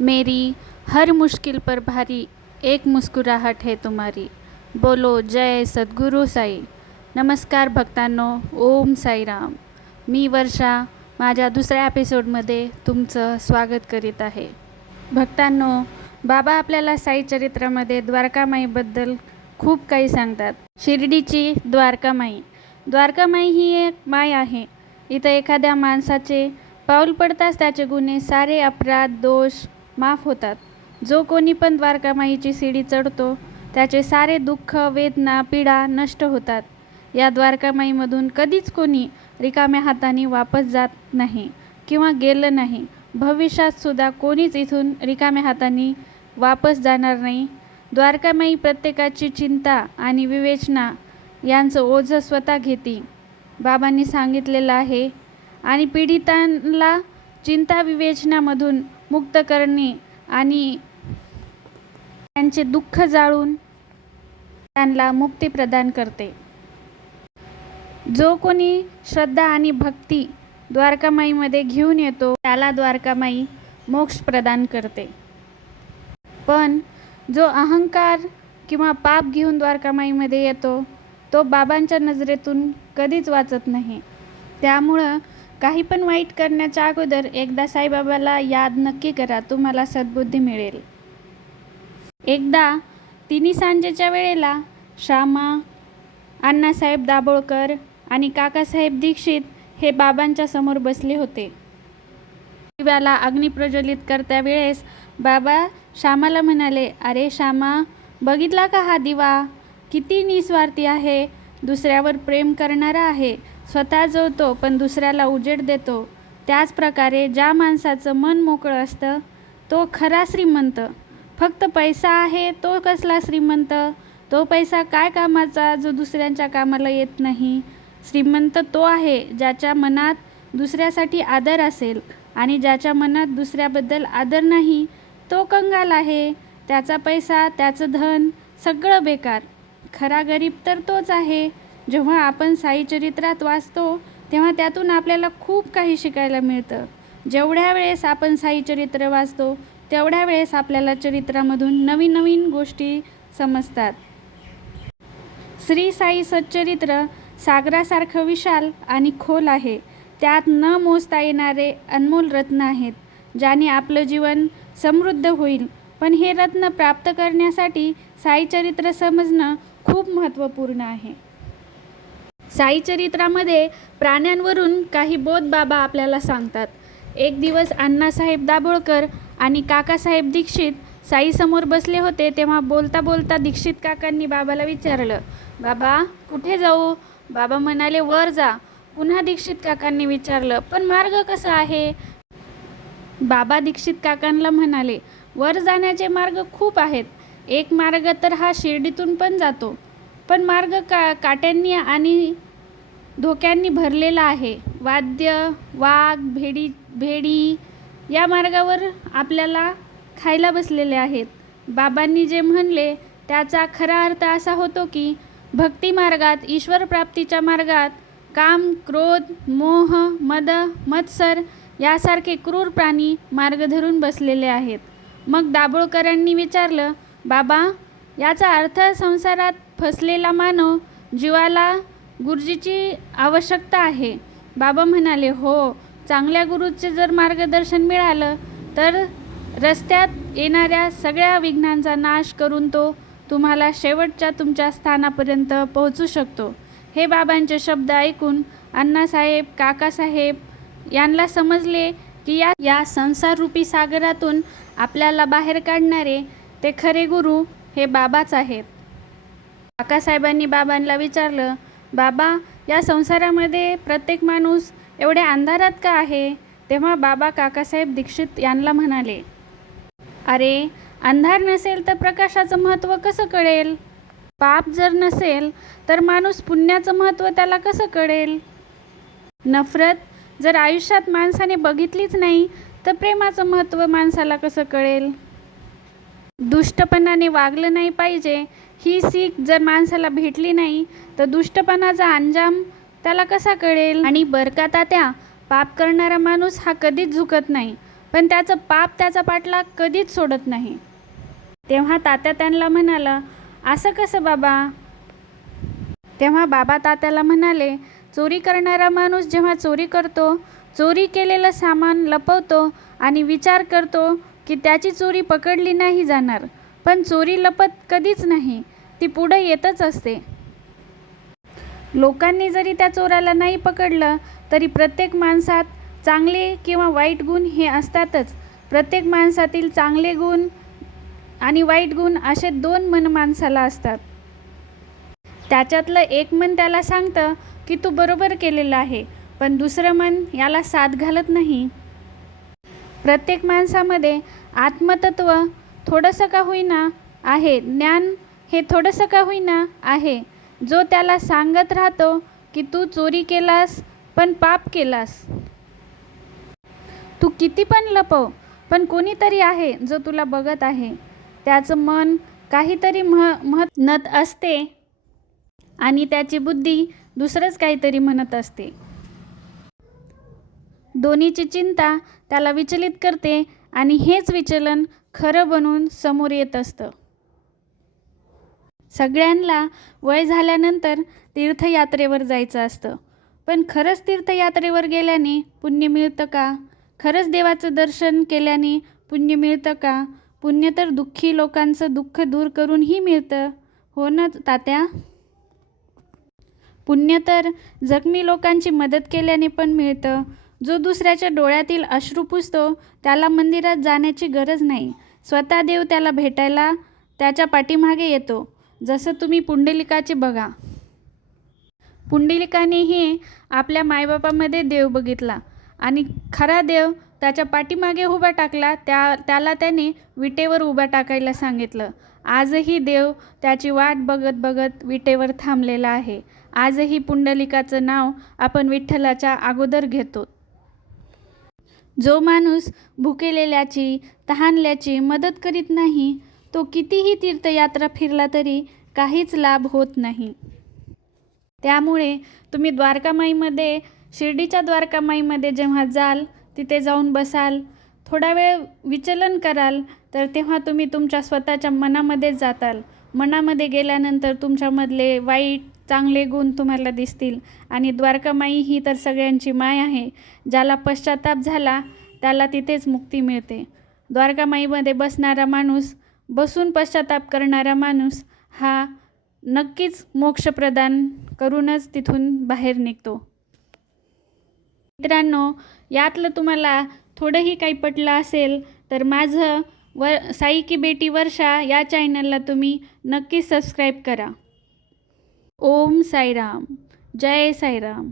मेरी हर मुश्किल पर भारी एक मुस्कुराहट है तुम्हारी। बोलो जय सद्गुरू साई। नमस्कार भक्तांनो ओम साईराम मी वर्षा माझ्या दुसऱ्या एपिसोडमध्ये तुमचं स्वागत करीत आहे. भक्तांनो बाबा आपल्याला साई चरित्रामध्ये द्वारकामाईबद्दल खूप काही सांगतात. शिर्डीची द्वारकामाई. द्वारकामाई ही एक माय आहे. इथं एखाद्या माणसाचे पाऊल पडताच त्याचे गुन्हे सारे अपराध दोष माफ होतात. जो कोणी पण द्वारकामाईची सीडी चढतो त्याचे सारे दुःख वेदना पीडा नष्ट होतात. या द्वारकामाईमधून कधीच कोणी रिकाम्या हाताने वापस जात नाही किंवा गेलं नाही. भविष्यातसुद्धा कोणीच इथून रिकाम्या हाताने वापस जाणार नाही. द्वारकामाई प्रत्येकाची चिंता आणि विवेचना यांचं ओझं स्वतः घेते. बाबांनी सांगितलेलं आहे आणि पीडितांना चिंता विवेचनामधून मुक्त करणे आणि त्यांचे दुःख जाळून त्यांना मुक्ती प्रदान करते. जो कोणी श्रद्धा आणि भक्ती द्वारकामाईमध्ये घेऊन येतो त्याला द्वारकामाई मोक्ष प्रदान करते. पण जो अहंकार किंवा पाप घेऊन द्वारकामाईमध्ये येतो तो बाबांच्या नजरेतून कधीच वाचत नाही. त्यामुळं काही पण वाईट करण्याच्या अगोदर एकदा साईबाबाला याद नक्की करा तुम्हाला सद्बुद्धी मिळेल. एकदा तिन्ही सांजेच्या वेळेला श्यामा अण्णासाहेब दाभोळकर आणि काकासाहेब दीक्षित हे बाबांच्या समोर बसले होते. दिव्याला अग्नी प्रज्वलित करत्या वेळेस बाबा श्यामाला म्हणाले अरे श्यामा बघितला का हा दिवा? किती निस्वार्थी आहे. दुसऱ्यावर प्रेम करणारा आहे. स्वतः जळतो पण दुसऱ्याला उजेड देतो. त्याच प्रकारे ज्या माणसाचं मन मोकळं असतं तो खरा श्रीमंत. फक्त पैसा आहे तो कसला श्रीमंत? तो पैसा काय कामाचा जो दुसऱ्यांच्या कामाला येत नाही? श्रीमंत तो आहे ज्याच्या मनात दुसऱ्यासाठी आदर असेल आणि ज्याच्या मनात दुसऱ्याबद्दल आदर नाही तो कंगाल आहे. त्याचा पैसा त्याचं धन सगळं बेकार. खरा गरीब तर तोच आहे. जेव्हा आपण साईचरित्रात वाचतो तेव्हा त्यातून आपल्याला खूप काही शिकायला मिळतं. जेवढ्या वेळेस आपण साईचरित्र वाचतो तेवढ्या वेळेस आपल्याला चरित्रामधून नवीन नवीन गोष्टी समजतात. श्री साई सच्चरित्र सागरासारखं विशाल आणि खोल आहे. त्यात न मोजता येणारे अनमोल रत्न आहेत ज्याने आपलं जीवन समृद्ध होईल. पण हे रत्न प्राप्त करण्यासाठी साईचरित्र समजणं खूप महत्त्वपूर्ण आहे. साई चरित्रामध्ये प्राण्यांवरून काही बोध बाबा आपल्याला सांगतात. एक दिवस अण्णासाहेब दाभोळकर आणि काकासाहेब दीक्षित साईसमोर बसले होते तेव्हा बोलता बोलता दीक्षित काकांनी बाबाला विचारलं बाबा कुठे जाऊ? बाबा म्हणाले वर जा. पुन्हा दीक्षित काकांनी विचारलं पण मार्ग कसा आहे? बाबा दीक्षित काकांना म्हणाले वर जाण्याचे मार्ग खूप आहेत. एक मार्ग तर हा शिर्डीतून पण जातो. पण मार्ग का काट्यांनी आणि धोक्यांनी भरलेला आहे. वाद्य वाघ भेडी भेडी या मार्गावर आपल्याला खायला बसलेले आहेत. बाबांनी जे म्हणले त्याचा खरा अर्थ असा होतो की भक्ती मार्गात ईश्वर प्राप्तीच्या मार्गात काम क्रोध मोह मद मत्सर यासारखे क्रूर प्राणी मार्ग धरून बसलेले आहेत. मग दाभोळकरांनी विचारलं बाबा याचा अर्थ संसारात फसलेला मानव जीवाला गुरुजीची आवश्यकता आहे. बाबा म्हणाले हो चांगल्या गुरुचे जर मार्गदर्शन मिळालं तर रस्त्यात येणाऱ्या सगळ्या विघ्नांचा नाश करून तो तुम्हाला शेवटच्या तुमच्या स्थानापर्यंत पोहोचू शकतो. हे बाबांचे शब्द ऐकून अण्णासाहेब काकासाहेब यांना समजले की या या संसाररूपी सागरातून आपल्याला बाहेर काढणारे ते खरे गुरु हे बाबाच आहेत. काकासाहेबांनी बाबांना विचारलं बाबा या संसारामध्ये प्रत्येक माणूस एवढ्या अंधारात का आहे? तेव्हा बाबा काकासाहेब दीक्षित यांना म्हणाले अरे अंधार नसेल तर प्रकाशाचं महत्त्व कसं कळेल? पाप जर नसेल तर माणूस पुण्याचं महत्त्व त्याला कसं कळेल? नफरत जर आयुष्यात माणसाने बघितलीच नाही तर प्रेमाचं महत्त्व माणसाला कसं कळेल? दुष्टपणाने वागलं नाही पाहिजे ही सीख जर माणसाला भेटली नाही तर दुष्टपणाचा अंजाम त्याला कसा कळेल? आणि बरका तात्या पाप करणारा माणूस हा कधीच झुकत नाही पण त्याचं पाप त्याचा पाठला कधीच सोडत नाही. तेव्हा तात्या त्यांना म्हणाला असं कसं बाबा? तेव्हा बाबा तात्याला म्हणाले चोरी करणारा माणूस जेव्हा चोरी करतो चोरी केलेलं सामान लपवतो आणि विचार करतो की त्याची चोरी पकडली नाही जाणार पण चोरी लपत कधीच नाही. ती पुढं येतच असते. लोकांनी जरी त्या चोराला नाही पकडलं तरी प्रत्येक माणसात चांगले किंवा वाईट गुण हे असतातच. प्रत्येक माणसातील चांगले गुण आणि वाईट गुण असे दोन मन माणसाला असतात. त्याच्यातलं एक मन त्याला सांगतं की तू बरोबर केलेलं आहे पण दुसरं मन याला साथ घालत नाही. प्रत्येक माणसामध्ये आत्मतत्व थोडंसं का होईना आहे. ज्ञान हे थोडंसं का होईना आहे. जो त्याला सांगत राहतो की तू चोरी केलास पण पाप केलास. तू किती पण लपव पण कोणीतरी आहे जो तुला बघत आहे. त्याचं मन काहीतरी मह म्हणत असते आणि त्याची बुद्धी दुसरंच काहीतरी म्हणत असते. दोन्हीची चिंता त्याला विचलित करते आणि हेच विचलन खरं बनून समोर येत असतं. सगळ्यांना वय झाल्यानंतर तीर्थयात्रेवर जायचं असतं. पण खरंच तीर्थयात्रेवर गेल्याने पुण्य मिळतं का? खरंच देवाचं दर्शन केल्याने पुण्य मिळतं का? पुण्य तर दुःखी लोकांचं दुःख दूर करूनही मिळतं हो ना तात्या? पुण्य तर जखमी लोकांची मदत केल्याने पण मिळतं जो दुसऱ्याच्या डोळ्यातील अश्रू पुसतो त्याला मंदिरात जाण्याची गरज नाही. स्वतः देव त्याला भेटायला त्याच्या पाठीमागे येतो. जसं तुम्ही पुंडलिकाचे बघा. पुंडलिकानेही आपल्या मायबापामध्ये देव बघितला आणि खरा देव त्याच्या पाठीमागे उभा टाकला त्या त्याला त्याने विटेवर उभा टाकायला सांगितलं. आजही देव त्याची वाट बघत बघत विटेवर थांबलेला आहे. आजही पुंडलिकाचं नाव आपण विठ्ठलाच्या अगोदर घेतो. जो माणूस भुकेलेल्याची तहानल्याची मदत करीत नाही तो कितीही तीर्थयात्रा फिरला तरी काहीच लाभ होत नाही. त्यामुळे तुम्ही द्वारकामाईमध्ये शिर्डीच्या द्वारकामाईमध्ये जेव्हा जाल तिथे जाऊन बसाल थोडा वेळ विचलन कराल तर तेव्हा तुम्ही तुमच्या स्वतःच्या मनामध्ये जाताल. मनामध्ये गेल्यानंतर तुमच्यामधले वाईट चांगले गुण तुम्हाला दिसतील. आणि द्वारकामाई ही तर सगळ्यांची माय आहे. ज्याला पश्चाताप झाला त्याला तिथेच मुक्ती मिळते. द्वारकामाईमध्ये बसणारा माणूस बसून पश्चाताप करणारा माणूस हा नक्कीच मोक्ष प्रदान करूनच तिथून बाहेर निघतो. मित्रांनो यातलं तुम्हाला थोडंही काही पटलं असेल तर माझं व साई की बेटी वर्षा या चॅनलला तुम्ही नक्की सबस्क्राईब करा. ओम साईराम. जय साईराम.